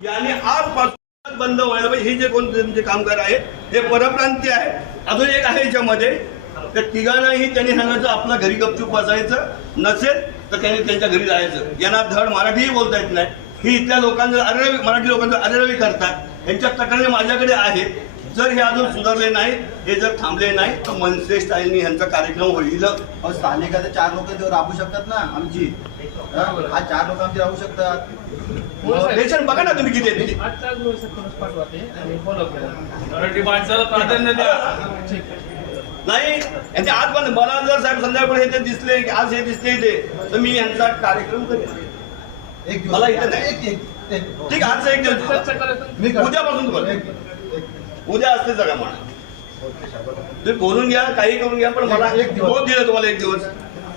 याने आजपासून बंद व्हायला पाहिजे. हे जे कोण तुमचे कामगार आहेत हे परप्रांतीय आहे अजून एक आहे याच्यामध्ये. त्या तिघांनाही त्यांनी सांगायचं आपलं घरी गपचूप बसायचं नसेल तर त्यांनी त्यांच्या घरी जायचं. यांना धड मराठीही बोलता येत नाही. ही इथल्या लोकांचं अरेरवी मराठी लोकांचं अरेरवी करतात. यांच्या तक्रारी माझ्याकडे आहेत. जर हे अजून सुधारले नाही हे जर थांबले नाही तर मनसे स्टाईलनी यांचा कार्यक्रम होईल. स्थानिकाचे चार लोक राबू शकतात ना आमची. हा चार लोक आमची राहू शकतात. पेशंट बघा ना तुम्ही किती ते. ते मराठी माणसाला प्राधान्य द्या. आहे नाही यांचे आज पण मला जर साहेब संध्याकाळी हे ते दिसले की आज हे दिसले इथे. तर मी यांचा कार्यक्रम करेन. एक दिवस. मला इथं नाही. एक- एक- एक- ठीक आहे आजचा एक दिवस. मी करतो. उद्यापासून तुम्हाला. एक- एक- उद्या असते सगळं म्हणा तुम्ही बोलून घ्या काही करून घ्या पण मला एक दिवस. दिलं तुम्हाला एक दिवस.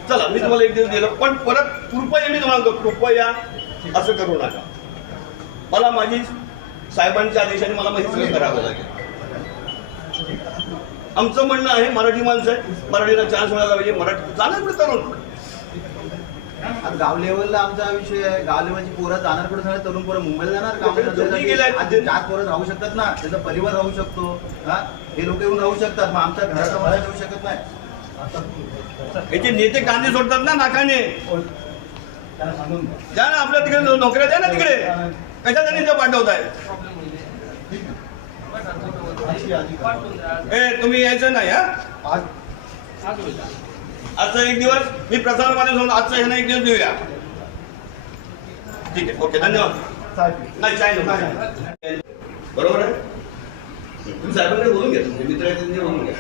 चला मी तुम्हाला एक दिवस दिलं. पण परत कृपया मी तुम्हाला म्हणतो, कृपया असं करू नका. मला माझी साहेबांच्या आदेशाने मला माहिती करावं लागेल. आमचं म्हणणं आहे मराठी माणसं आहे मराठीला चान्स मिळाला पाहिजे मराठी जाणार पुढे तरुण? आता गाव लेवलला आमचा विषय आहे. गाव लेवलची पोरं जाणार कुठे? सगळे तरुण पोरं मुंबईला जाणार. चार पोरं राहू शकतात ना. त्याचा परिवार राहू शकतो. हा? हे लोक येऊन राहू शकतात. मग आमच्या घराचा माणूस येऊ शकत नाही. याचे नेते कांदे सोडतात ना नाकाने. द्या ना आपल्या तिकडे नोकऱ्या द्या ना तिकडे. कशासाठी त्यांनी ते पाठवताय? ए तुम्ही यायचं नाही हा? आजचा एक दिवस मी प्रसार माध्यम आजचा ह्यांना एक दिवस देऊया. ठीक आहे ओके धन्यवाद. नाही चाय बरोबर आहे? तुम्ही साहेबांकडे बोलून घ्या तुमचे मित्र आहेत बोलून घ्या.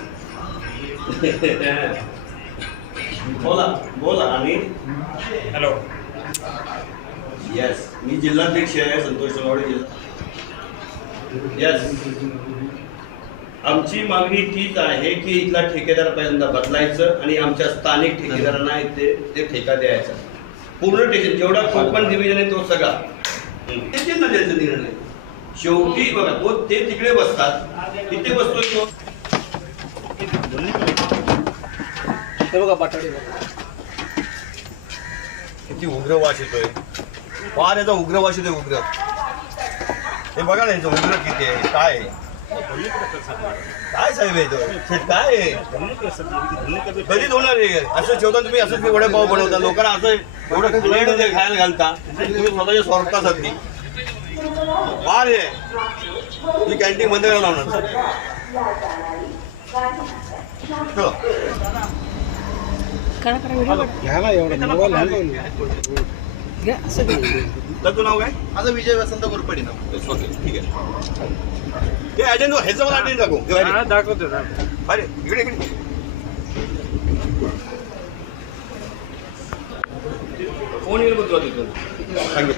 बोला बोला आणि? हॅलो. येस मी जिल्हाध्यक्ष आहे संतोष सोनवणे जिल्हा. येस आमची मागणी तीच आहे की इथला ठेकेदार पहिल्यांदा बदलायचं आणि आमच्या स्थानिक ठेकेदारांना ते ते ठेका द्यायचा. पूर्ण ठेके जेवढा कोकण डिव्हिजन आहे तो सगळा. त्याचे ना त्याचा निर्णय. शेवटी बघा तो ते तिकडे बसतात. तिथे बसतोय तो. बघा बटाटे बघा. किती उग्र वास येतोय. फार याचा उग्र वास येतोय उग्र हे बघा ना याचं उग्र किती आहे काय आहे? काय साहेब आहे तो? हे काय आहे कधीच होणार आहे असं ठेवता तुम्ही असंच वडेपाव बनवता लोकांना असं एवढं प्लेट खायला घालता तुम्ही स्वतःच्या स्वार्थासाठी फार आहे ही कॅन्टीन बंद करायला लावणार. करा करा व्हिडिओ घ्या असं घ्या. त्याचं नाव काय? माझा विजय वसंत गोरपडी ना It's okay. ठीक आहे. ते ऍडेंट ह्याचं मला दाखव हे हा, दाखवतो ना अरे इकडे इकडे. फोन येईल बघ तुला तिथून